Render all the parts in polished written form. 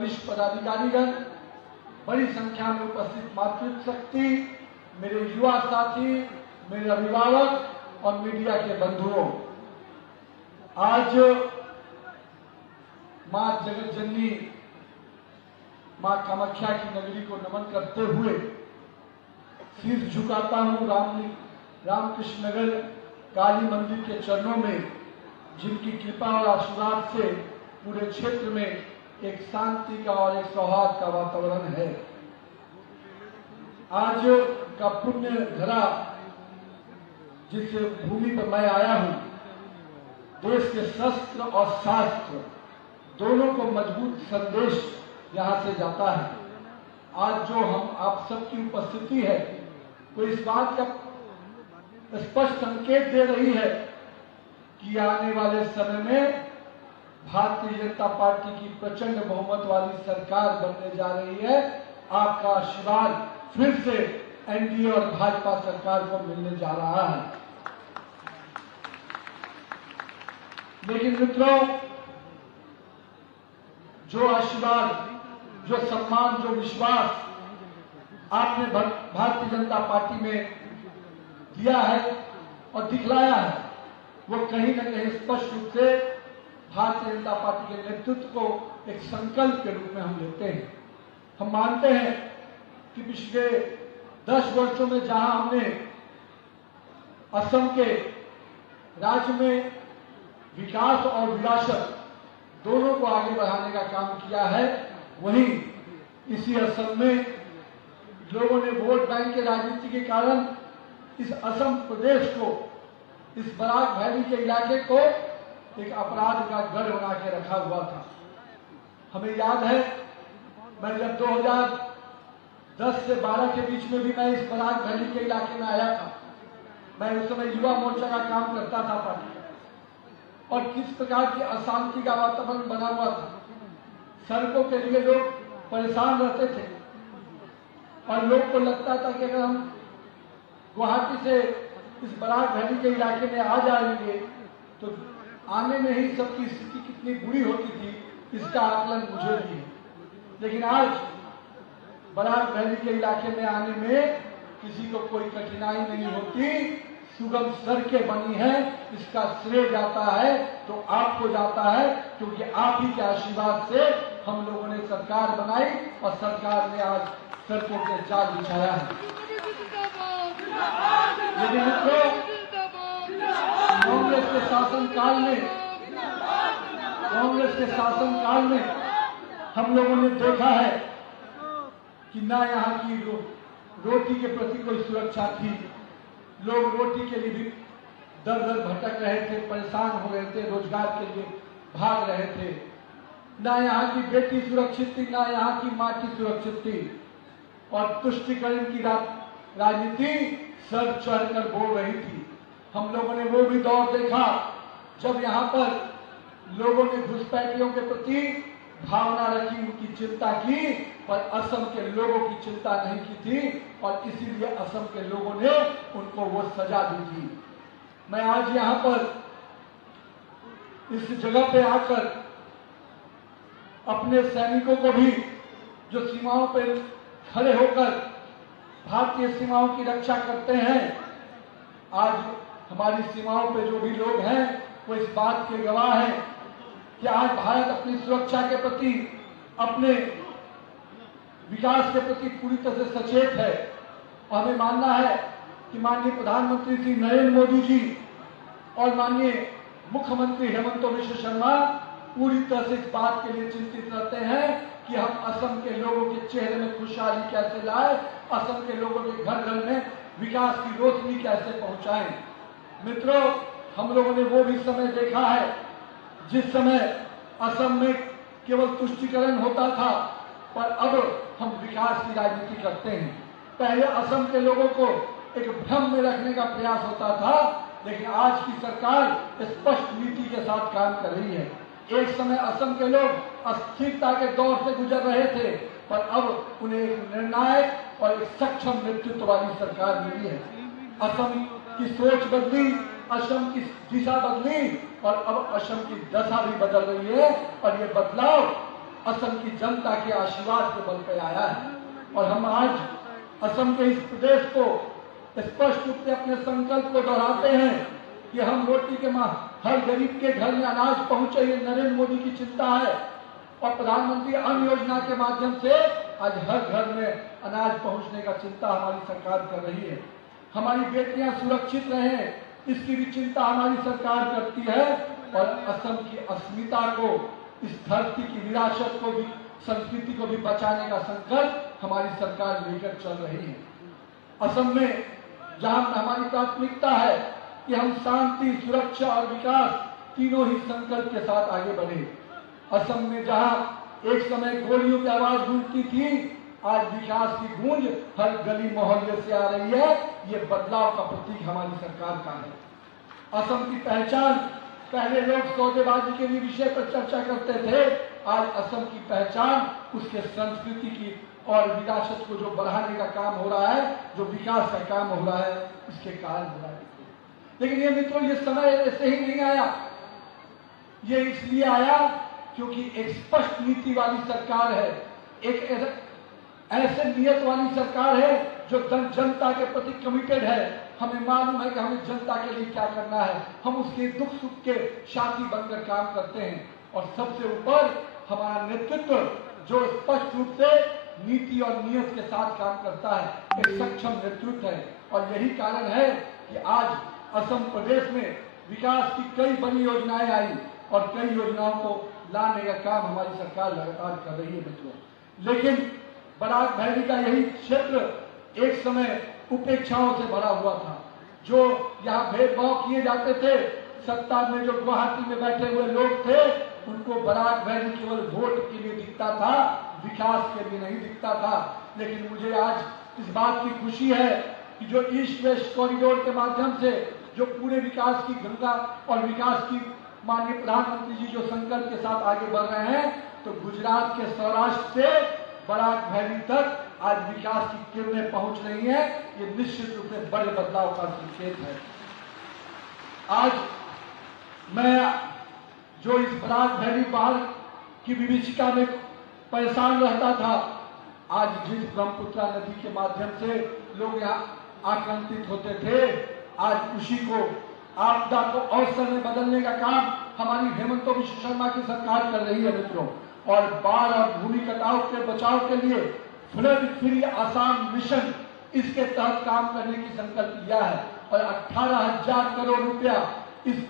वरिष्ठ पदाधिकारीगण, बड़ी संख्या में उपस्थित मातृत्व शक्ति, मेरे युवा साथी, मेरे अभिभावक और मीडिया के बंधुओं, आज मां जगत जननी मां कामाख्या की नगरी को नमन करते हुए सिर झुकाता हूं रामकृष्ण नगर काली मंदिर के चरणों में, जिनकी कृपा और आशीर्वाद से पूरे क्षेत्र में एक शांति का और एक सौहार्द का वातावरण है। आज का पुण्य धरा जिस भूमि पर मैं आया हूं, देश के शस्त्र और शास्त्र दोनों को मजबूत संदेश यहां से जाता है। आज जो हम आप सबकी उपस्थिति है वो इस बात का स्पष्ट संकेत दे रही है कि आने वाले समय में भारतीय जनता पार्टी की प्रचंड बहुमत वाली सरकार बनने जा रही है। आपका आशीर्वाद फिर से एनडीए और भाजपा सरकार को मिलने जा रहा है। लेकिन मित्रों, जो आशीर्वाद, जो सम्मान, जो विश्वास आपने भारतीय जनता पार्टी में दिया है और दिखलाया है, वो कहीं न कहीं स्पष्ट रूप से भारतीय जनता पार्टी के नेतृत्व को एक संकल्प के रूप में हम लेते हैं। हम मानते हैं कि पिछले 10 वर्षों में जहां हमने असम के राज्य में विकास और विरासत दोनों को आगे बढ़ाने का काम किया है, वहीं इसी असम में लोगों ने वोट बैंक के राजनीति के कारण इस असम प्रदेश को, इस बराक वैली के इलाके को एक अपराध का गढ़ बना के रखा हुआ था। हमें याद है, मैं जब 2010 से 12 के बीच में भी मैं इस बराक वैली के इलाके में आया था। मैं उस समय युवा मोर्चा का काम करता था पार्टी का, और किस प्रकार की अशांति का वातावरण बना हुआ था। सड़कों के लिए लोग परेशान रहते थे और लोग को लगता था कि अगर हम गुवाहाटी से इस बराक वैली के इलाके में आ जाएंगे तो आने में ही सबकी स्थिति कितनी बुरी होती थी, इसका आकलन मुझे भी है। लेकिन आज बराक वैली के इलाके में आने में किसी को कोई कठिनाई नहीं होती, सुगम सड़कें बनी हैं। इसका श्रेय जाता है तो आपको जाता है, क्योंकि आप ही के आशीर्वाद से हम लोगों ने सरकार बनाई और सरकार ने आज सड़कों के जाल बिछाया है। लेकिन मित्रों, कांग्रेस के शासनकाल में हम लोगों ने देखा है कि ना यहाँ की रोटी के प्रति कोई सुरक्षा थी। लोग रोटी के लिए भी दर दर भटक रहे थे, परेशान हो रहे थे, रोजगार के लिए भाग रहे थे। ना यहाँ की बेटी सुरक्षित थी, ना यहाँ की माटी सुरक्षित थी, और तुष्टिकरण की राजनीति सर चढ़कर बोल रही थी। हम लोगों ने वो भी दौर देखा जब यहाँ पर लोगों ने घुसपैठियों के प्रति भावना रखी, उनकी चिंता की, पर असम के लोगों की चिंता नहीं की थी, और इसीलिए असम के लोगों ने उनको वो सजा दी थी। मैं आज यहाँ पर इस जगह पे आकर अपने सैनिकों को भी, जो सीमाओं पर खड़े होकर भारतीय सीमाओं की रक्षा करते हैं, आज हमारी सीमाओं पे जो भी लोग हैं वो इस बात के गवाह हैं कि आज भारत अपनी सुरक्षा के प्रति, अपने विकास के प्रति पूरी तरह से सचेत है। और हमें मानना है कि माननीय प्रधानमंत्री श्री नरेंद्र मोदी जी और माननीय मुख्यमंत्री हेमंत बिश्व शर्मा पूरी तरह से इस बात के लिए चिंतित रहते हैं कि हम असम के लोगों के चेहरे में खुशहाली कैसे लाए, असम के लोगों के घर घर में विकास की रोशनी कैसे पहुंचाएं। मित्रों, हम लोगों ने वो भी समय देखा है जिस समय असम में केवल तुष्टिकरण होता था, पर अब हम विकास की राजनीति करते हैं। पहले असम के लोगों को एक भ्रम में रखने का प्रयास होता था, लेकिन आज की सरकार स्पष्ट नीति के साथ काम कर रही है। एक समय असम के लोग अस्थिरता के दौर से गुजर रहे थे, पर अब उन्हें एक निर्णायक और एक सक्षम नेतृत्व वाली सरकार मिली है। असम की सोच बदली, असम की दिशा बदली, और अब असम की दशा भी बदल रही है। और ये बदलाव असम की जनता के आशीर्वाद के बल पर आया है। और हम आज असम के इस प्रदेश को स्पष्ट रूप से अपने संकल्प को दोहराते हैं कि हम रोटी के हर गरीब के घर में अनाज पहुंचे, ये नरेंद्र मोदी की चिंता है। और प्रधानमंत्री अन्न योजना के माध्यम से आज हर घर में अनाज पहुंचने का चिंता हमारी सरकार कर रही है। हमारी बेटियां सुरक्षित रहें, इसकी भी चिंता हमारी सरकार करती है। और असम की अस्मिता को, इस धरती की विरासत को भी, संस्कृति को भी बचाने का संकल्प हमारी सरकार लेकर चल रही है। असम में जहां हमारी प्राथमिकता है कि हम शांति, सुरक्षा और विकास तीनों ही संकल्प के साथ आगे बढ़े। असम में जहां एक समय गोलियों की आवाज गूंजती थी, आज विकास की गूंज हर गली मोहल्ले से आ रही है। ये बदलाव का प्रतीक हमारी सरकार का है। असम की पहचान, पहले लोग सौदेबाजी के लिए विषय पर चर्चा करते थे, आज असम की पहचान उसके संस्कृति की और विरासत को जो बढ़ाने का काम हो रहा है, जो विकास का काम हो रहा है, इसके कारण हो रहा है। लेकिन ये मित्रों, ये समय ऐसे ही नहीं आया। ये इसलिए आया क्योंकि एक स्पष्ट नीति वाली सरकार है, एक ऐसे नियत वाली सरकार है जो जनता के प्रति कमिटेड है। हमें मालूम है कि हमें जनता के लिए क्या करना है, हम उसके दुख सुख के साथी बनकर काम करते हैं। और सबसे ऊपर हमारा नेतृत्व जो स्पष्ट रूप से नीति और नियत के साथ काम करता है, एक सक्षम नेतृत्व है। और यही कारण है कि आज असम प्रदेश में विकास की कई बड़ी योजनाएं आई और कई योजनाओं को लाने का काम हमारी सरकार लगातार कर रही है मित्रों। लेकिन बराक वैली का यही क्षेत्र एक समय उपेक्षाओं से भरा हुआ था। जो यहाँ भेदभाव किए जाते थे, सत्ता में जो गुवाहाटी में बैठे हुए लोग थे, उनको बराक वैली केवल वोट के लिए दिखता था, विकास के लिए नहीं दिखता था। लेकिन मुझे आज इस बात की खुशी है कि जो ईस्ट वेस्ट कॉरिडोर के माध्यम से जो पूरे विकास की गंगा और विकास की माननीय प्रधानमंत्री जी जो संकल्प के साथ आगे बढ़ रहे हैं, तो गुजरात के सौराष्ट्र से बराक वैली तक आज विकास की किरणें पहुंच रही हैं। ये निश्चित रूप से बड़े बदलाव का संकेत है। आज मैं जो इस बराक वैली बाढ़ की विभीषिका में परेशान रहता था, आज जिस ब्रह्मपुत्रा नदी के माध्यम से लोग यहाँ आक्रांतित होते थे, आज उसी को आपदा को अवसर में बदलने का काम हमारी हेमंत बिश्व शर्मा की सरकार कर रही है मित्रों। और बाढ़ और भूमि कटाव के बचाव के लिए फ्लड फ्री आसाम मिशन, इसके तहत काम करने की संकल्प लिया है। और 18,000 करोड़ रुपया इस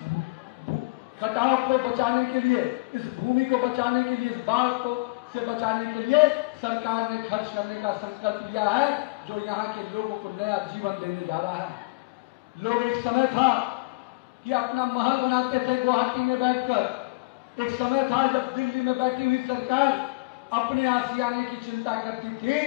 कटाव को बचाने के लिए, इस भूमि को बचाने के लिए, इस बाढ़ को से बचाने के लिए सरकार ने खर्च करने का संकल्प लिया है, जो यहाँ के लोगों को नया जीवन देने जा रहा है। लोग, एक समय था कि अपना महल बनाते थे गुवाहाटी में बैठकर। एक समय था जब दिल्ली में बैठी हुई सरकार अपने आसियाने की चिंता करती थी,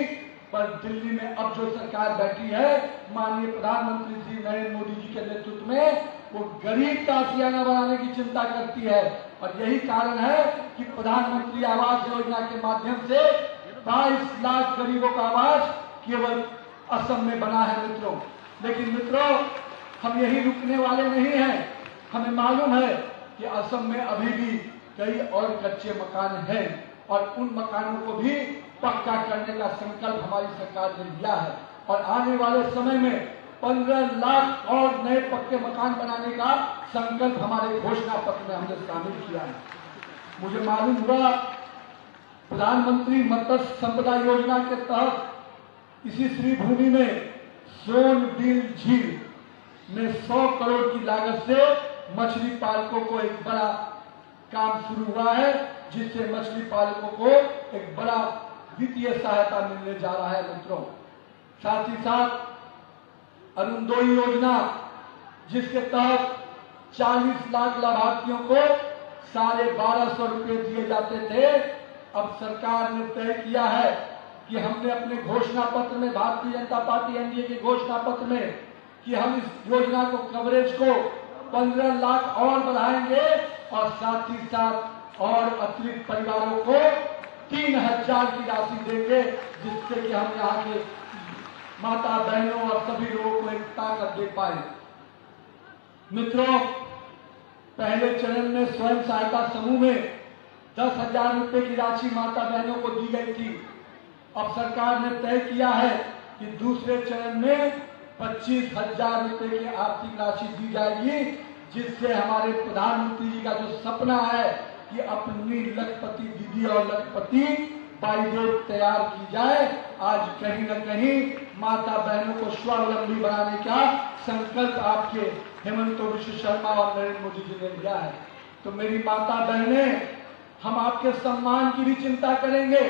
पर दिल्ली में अब जो सरकार बैठी है माननीय प्रधानमंत्री श्री नरेंद्र मोदी जी के नेतृत्व में, वो गरीब का आसियाना बनाने की चिंता करती है। और यही कारण है कि प्रधानमंत्री आवास योजना के माध्यम से 22 लाख गरीबों का आवास केवल असम में बना है मित्रों। लेकिन मित्रों, हम यही रुकने वाले नहीं हैं। हमें मालूम है कि असम में अभी भी कई और कच्चे मकान हैं और उन मकानों को भी पक्का करने का संकल्प हमारी सरकार ने लिया है। और आने वाले समय में 15 लाख और नए पक्के मकान बनाने का संकल्प हमारे घोषणा पत्र में हमने शामिल किया है। मुझे मालूम हुआ प्रधानमंत्री मत्स्य संपदा योजना के तहत इसी श्रीभूमि में सोनबिल झील में 100 करोड़ की लागत से मछली पालकों को एक बड़ा काम शुरू हुआ है, जिससे मछली पालकों को एक बड़ा वित्तीय सहायता मिलने जा रहा है मित्रों। साथ ही साथ अरुणोदय योजना, जिसके तहत 40 लाख लाभार्थियों को 1250 रुपए दिए जाते थे, अब सरकार ने तय किया है कि हमने अपने घोषणा पत्र में, भारतीय जनता पार्टी एनडीए के घोषणा पत्र में, कि हम इस योजना को, कवरेज को 15 लाख और बढ़ाएंगे और साथ ही साथ और अतिरिक्त परिवारों को 3,000 की राशि देंगे, जिससे कि हम यहाँ के माता बहनों और सभी लोगों को एक ताकत दे पाए। मित्रों, पहले चरण में स्वयं सहायता समूह में 10,000 रुपए की राशि माता बहनों को दी गई थी। अब सरकार ने तय किया है कि दूसरे चरण में 25,000 रुपए की आर्थिक राशि दी जाएगी, जिससे हमारे प्रधानमंत्री जी का जो सपना है कि अपनी लखपति दीदी और लखपति बाईदेव तैयार की जाए, आज कहीं न कहीं माता बहनों को स्वावलंबी बनाने का संकल्प आपके हेमंत विश्व शर्मा और नरेंद्र मोदी जी ने लिया है। तो मेरी माता बहनें, हम आपके सम्मान की भी चिंता करेंगे,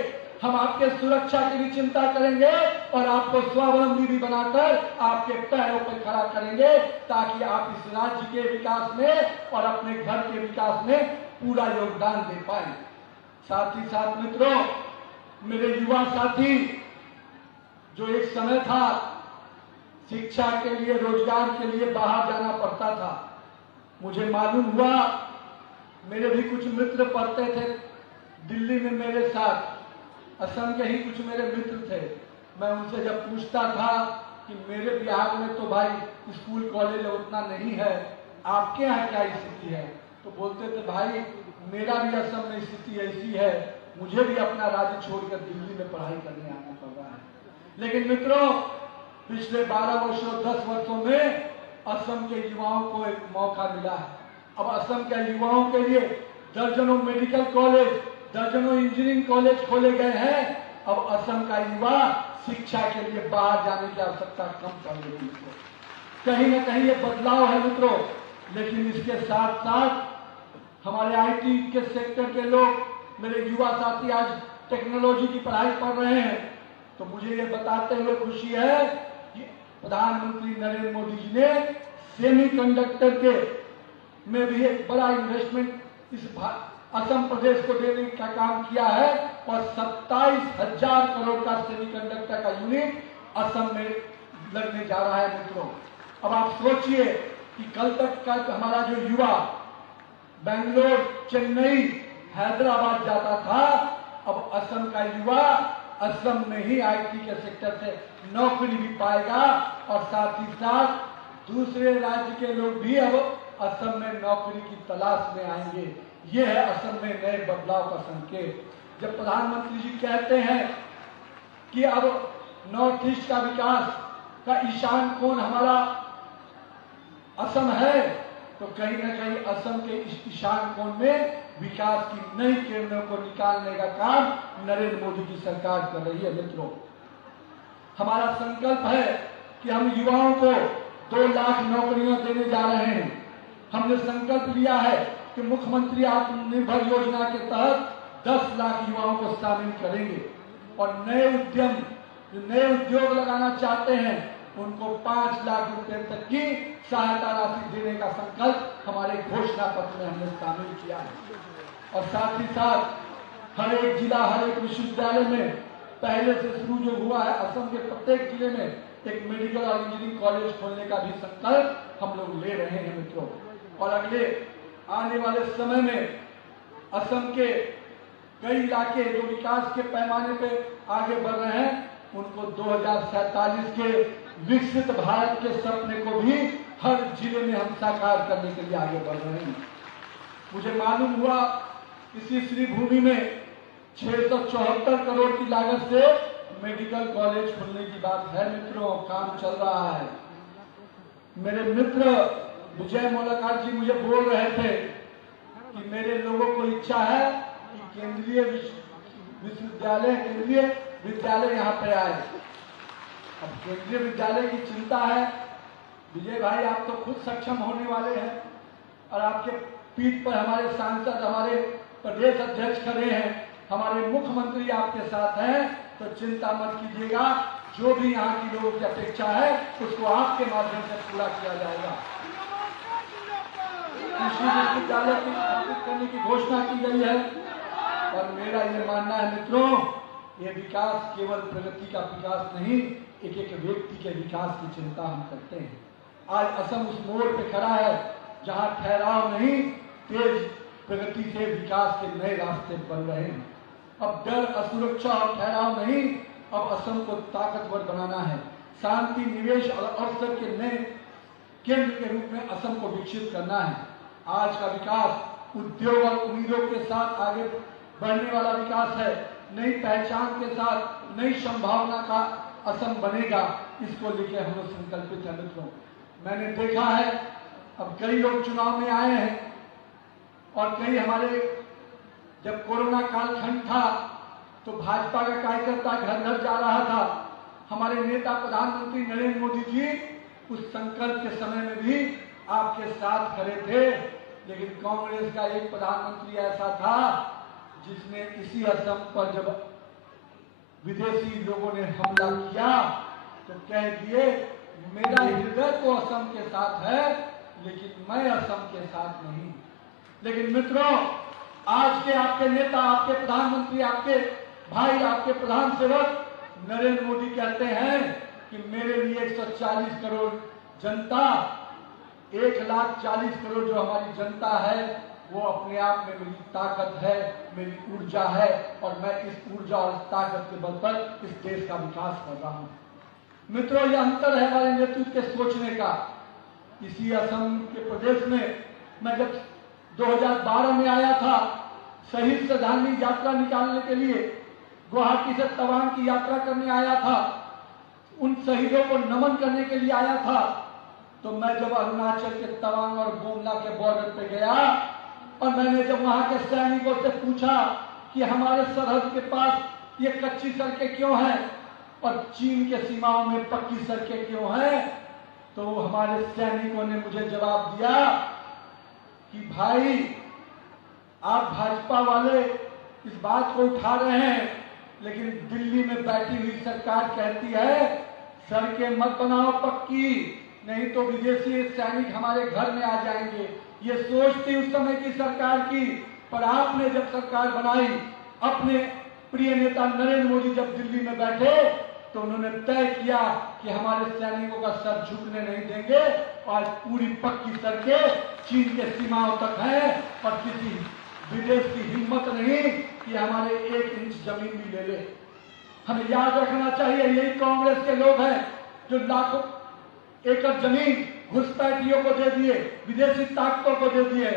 हम आपके सुरक्षा की भी चिंता करेंगे और आपको स्वावलंबी भी बनाकर आपके पैरों पर खड़ा करेंगे, ताकि आप इस राज्य के विकास में और अपने घर के विकास में पूरा योगदान दे पाए। साथ ही साथ मित्रों, मेरे युवा साथी, जो एक समय था शिक्षा के लिए, रोजगार के लिए बाहर जाना पड़ता था, मुझे मालूम हुआ, मेरे भी कुछ मित्र पढ़ते थे दिल्ली में मेरे साथ, असम के ही कुछ मेरे मित्र थे। मैं उनसे जब पूछता था कि मेरे बिहार में तो भाई स्कूल कॉलेज उतना नहीं है, आपके यहाँ क्या स्थिति है, तो बोलते थे भाई मेरा भी असम में स्थिति ऐसी है, मुझे भी अपना राज्य छोड़कर दिल्ली में पढ़ाई करने आना पड़ रहा है। लेकिन मित्रों, पिछले 12 वर्षों 10 वर्षों में असम के युवाओं को एक मौका मिला है। अब असम के युवाओं के लिए दर्जनों मेडिकल कॉलेज, दर्जनों इंजीनियरिंग कॉलेज खोले गए हैं। अब असम का युवा शिक्षा के लिए बाहर जाने की आवश्यकता कम कर रही है। कहीं न कहीं ये बदलाव है मित्रों, लेकिन इसके साथ साथ हमारे आईटी के सेक्टर के लोग, मेरे युवा साथी आज टेक्नोलॉजी की पढ़ाई पढ़ रहे हैं। तो मुझे ये बताते हुए खुशी है कि प्रधानमंत्री नरेंद्र मोदी जी ने सेमीकंडक्टर के में भी एक बड़ा इन्वेस्टमेंट इस असम प्रदेश को देने का काम किया है और 27,000 करोड़ का सेमीकंडक्टर का यूनिट असम में लगने जा रहा है मित्रों। अब आप सोचिए कि कल तक का हमारा जो युवा बेंगलोर, चेन्नई, हैदराबाद जाता था, अब असम का युवा असम में ही आईटी के सेक्टर से नौकरी भी पाएगा और साथ ही साथ दूसरे राज्य के लोग भी अब असम में नौकरी की तलाश में आएंगे। ये है असम में नए बदलाव का संकेत। जब प्रधानमंत्री जी कहते हैं कि अब नॉर्थ ईस्ट का विकास का ईशान कोण हमारा असम है, तो कहीं न कहीं असम के इस ईशान कोण में विकास की नई किरणों को निकालने का काम नरेंद्र मोदी की सरकार कर रही है। मित्रों, हमारा संकल्प है कि हम युवाओं को 2 लाख नौकरियां देने जा रहे हैं। हमने संकल्प लिया है कि मुख्यमंत्री आत्मनिर्भर योजना के तहत 10 लाख युवाओं को शामिल करेंगे और नए उद्यम, जो नए उद्योग लगाना चाहते हैं, उनको 5 लाख रुपए तक की सहायता राशि देने का संकल्प हमारे घोषणा पत्र में हमने शामिल किया है। और साथ ही साथ हर एक जिला, हर एक विश्वविद्यालय में पहले से शुरू जो हुआ है, असम के प्रत्येक जिले में एक मेडिकल और इंजीनियरिंग कॉलेज खोलने का भी संकल्प हम लोग ले रहे हैं मित्रों। और अगले आने वाले समय में असम के कई इलाके जो विकास के पैमाने पे आगे बढ़ रहे हैं, उनको 2047 के विकसित भारत के सपने को भी हर जिले में हम साकार करने के लिए आगे बढ़ रहे हैं। मुझे मालूम हुआ इसी श्रीभूमि में 674 करोड़ की लागत से मेडिकल कॉलेज खुलने की बात है मित्रों, काम चल रहा है। मेरे मित्र विजय मोलाकार जी मुझे बोल रहे थे कि मेरे लोगों को इच्छा है कि केंद्रीय विद्यालय यहाँ पे आए। अब केंद्रीय विद्यालय की चिंता है, विजय भाई आप तो खुद सक्षम होने वाले हैं और आपके पीठ पर हमारे सांसद, हमारे प्रदेश अध्यक्ष खड़े हैं, हमारे मुख्यमंत्री आपके साथ हैं, तो चिंता मत कीजिएगा, जो भी यहाँ की लोगों की अपेक्षा है उसको आपके माध्यम से पूरा किया जाएगा। कृषि विश्वविद्यालय की स्थापित करने की घोषणा की गई है और मेरा ये मानना है मित्रों, ये विकास केवल प्रगति का विकास नहीं, एक एक व्यक्ति के विकास की चिंता हम करते हैं। आज असम उस मोड़ पे खड़ा है जहां ठहराव नहीं, तेज प्रगति से विकास के नए रास्ते बन रहे हैं। अब डर, असुरक्षा और ठहराव नहीं, अब असम को ताकतवर बनाना है। शांति, निवेश और अवसर के नए केंद्र के रूप में असम को विकसित करना है। आज का विकास उद्योग और उम्मीदों के साथ आगे बढ़ने वाला विकास है, नई पहचान के साथ नई संभावना का असम बनेगा, इसको लेके हम लोग संकल्पित हैं। मित्रों, मैंने देखा है अब कई लोग चुनाव में आए हैं और कई हमारे, जब कोरोना कालखंड था तो भाजपा का कार्यकर्ता घर घर जा रहा था। हमारे नेता प्रधानमंत्री नरेंद्र मोदी जी उस संकल्प के समय में भी आपके साथ खड़े थे, लेकिन कांग्रेस का एक प्रधानमंत्री ऐसा था जिसने इसी असम पर जब विदेशी लोगों ने हमला किया तो कह दिए मेरा हृदय तो असम के साथ है लेकिन मैं असम के साथ नहीं। लेकिन मित्रों, आज के आपके नेता, आपके प्रधानमंत्री, आपके भाई, आपके प्रधान सेवक नरेंद्र मोदी कहते हैं कि मेरे लिए 140 करोड़ जनता, 1,40 करोड़ जो हमारी जनता है वो अपने आप में मेरी ताकत है, मेरी ऊर्जा है और मैं इस ऊर्जा और ताकत के बल पर इस देश का विकास कर रहा हूं। मित्रों, यह अंतर है हमारे नेतृत्व के सोचने का। इसी असम के प्रदेश में मैं जब 2012 में आया था, शहीद श्रद्धांजलि यात्रा निकालने के लिए गुवाहाटी से तवांग की यात्रा करने आया था, उन शहीदों को नमन करने के लिए आया था। तो मैं जब अरुणाचल के तवांग और बोमला के बॉर्डर पे गया और मैंने जब वहां के सैनिकों से पूछा कि हमारे सरहद के पास ये कच्ची सड़कें क्यों हैं और चीन के सीमाओं में पक्की सड़कें क्यों हैं, तो हमारे सैनिकों ने मुझे जवाब दिया कि भाई आप भाजपा वाले इस बात को उठा रहे हैं, लेकिन दिल्ली में बैठी हुई सरकार कहती है सड़कें मत बनाओ पक्की, नहीं तो विदेशी सैनिक हमारे घर में आ जाएंगे। ये सोच थी उस समय की सरकार की, पर आपने जब सरकार बनाई, अपने प्रिय नेता नरेंद्र मोदी जब दिल्ली में बैठे तो उन्होंने तय किया कि हमारे सैनिकों का सर झुकने नहीं देंगे और पूरी पक्की सड़कें चीन के सीमाओं तक है और किसी विदेश की हिम्मत नहीं कि हमारे 1 इंच जमीन भी ले ले। हमें याद रखना चाहिए, यही कांग्रेस के लोग हैं जो लाखों एकड़ जमीन घुसपैठियों को दे दिए, विदेशी ताकतों को दे दिए।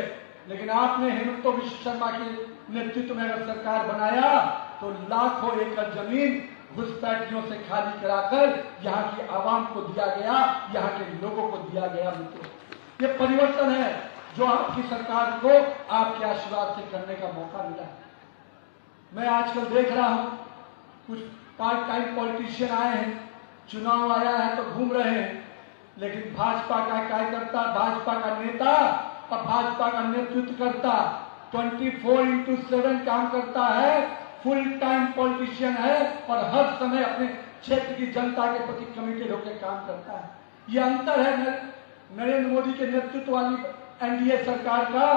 लेकिन आपने हेमंत विश्व शर्मा के नेतृत्व में अगर सरकार बनाया तो लाखों एकड़ जमीन घुसपैठियों से खाली कराकर यहाँ की आवाम को दिया गया, यहाँ के लोगों को दिया गया। मित्रों, ये परिवर्तन है जो आपकी सरकार को आपके आशीर्वाद से करने का मौका मिला है। मैं आजकल देख रहा हूं कुछ पार्ट टाइम पॉलिटिशियन आए हैं, चुनाव आया है तो घूम रहे हैं, लेकिन भाजपा का कार्यकर्ता, भाजपा का नेता और भाजपा का नेतृत्व करता 24/7 काम करता है, फुल टाइम पॉलिटिशियन है और हर समय अपने क्षेत्र की जनता के प्रति कमिटेड होकर काम करता है। यह अंतर है नरेंद्र मोदी के नेतृत्व वाली एनडीए सरकार का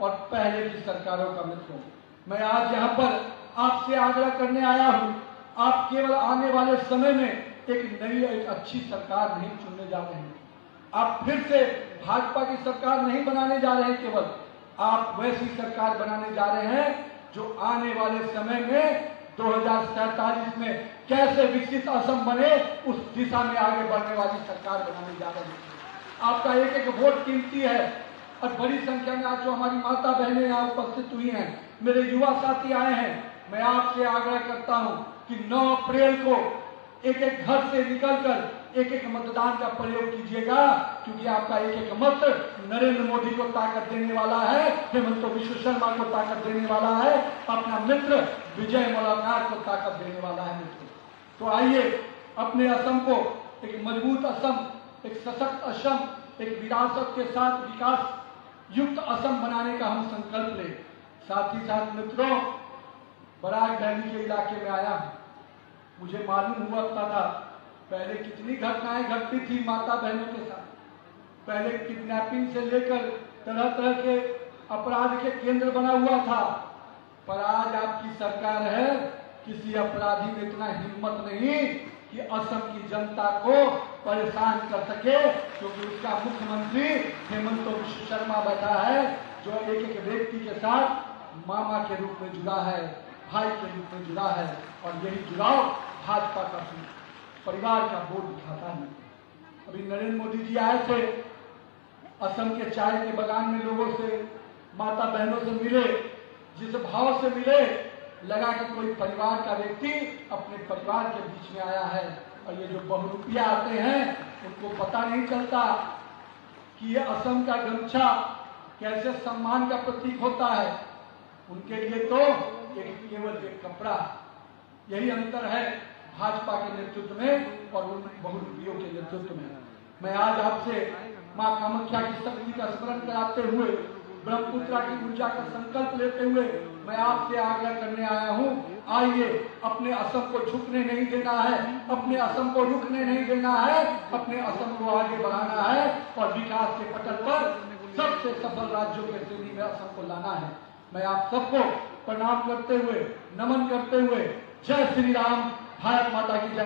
और पहले की सरकारों का। मित्रों, मैं आज यहाँ पर आपसे आग्रह करने आया हूँ, आप केवल आने वाले समय में एक नई, एक अच्छी सरकार नहीं चुनने जा रहे हैं, आप फिर से भाजपा की सरकार नहीं बनाने जा रहे हैं, केवल आप वैसी सरकार बनाने जा रहे हैं जो आने वाले समय में 2047 में कैसे विकसित असम बने उस दिशा में आगे बढ़ने वाली सरकार बनाने जा रहे हैं। आपका एक एक वोट कीमती है और बड़ी संख्या में आज जो हमारी माता बहनें यहाँ उपस्थित हुई हैं, मेरे युवा साथी आए हैं, मैं आपसे आग्रह करता हूं कि 9 अप्रैल को एक एक घर से निकलकर एक एक मतदान का प्रयोग कीजिएगा, क्योंकि आपका एक एक मत नरेंद्र मोदी को ताकत देने वाला है, हेमंत विश्व शर्मा को ताकत देने वाला है, अपना मित्र विजय मलाकार को ताकत देने वाला है। मित्र, तो आइए अपने असम को एक मजबूत असम, एक सशक्त असम, एक विरासत के साथ विकास युक्त असम बनाने का हम संकल्प लें। साथ ही साथ मित्रों, बराक वैली के इलाके में आया हूं, मुझे मालूम हुआ था पहले कितनी घटनाएं घटती थी माता बहनों के साथ। पहले किडनैपिंग से लेकर तरह तरह के अपराध के केंद्र बना हुआ था, पर आज आपकी सरकार है, किसी अपराधी में इतना हिम्मत नहीं कि असम की जनता को परेशान कर सके, क्योंकि उसका मुख्यमंत्री हेमंत विश्व शर्मा बैठा है जो एक एक व्यक्ति के साथ मामा के रूप में जुड़ा है, भाई के रूप में जुड़ा है, और यही जुड़ाव भाजपा का परिवार का बोध दिखाता है। अभी नरेंद्र मोदी जी आए थे, असम के चाय के बागान में लोगों से, माता बहनों से मिले, जिस भाव से मिले लगा कि कोई परिवार का व्यक्ति अपने परिवार के बीच में आया है। और ये जो बहुरूपिया आते हैं उनको पता नहीं चलता कि ये असम का गमछा कैसे सम्मान का प्रतीक होता है। उनके लिए तो केवल एक कपड़ा। यही अंतर है भाजपा के नेतृत्व में और उन बहुरूपियों के नेतृत्व में। मैं आज आपसे मां कामाख्या की शक्ति का स्मरण कराते हुए, ब्रह्मपुत्रा की ऊर्जा का संकल्प लेते हुए मैं आपसे आग्रह करने आया हूं, आइए अपने असम को झुकने नहीं देना है, अपने असम को रुकने नहीं देना है, अपने असम को आगे बढ़ाना है और विकास के पटल पर सबसे सफल राज्यों के श्रेणी में असम को लाना है। मैं आप सबको प्रणाम करते हुए, नमन करते हुए, जय श्री राम, भारत माता की जय।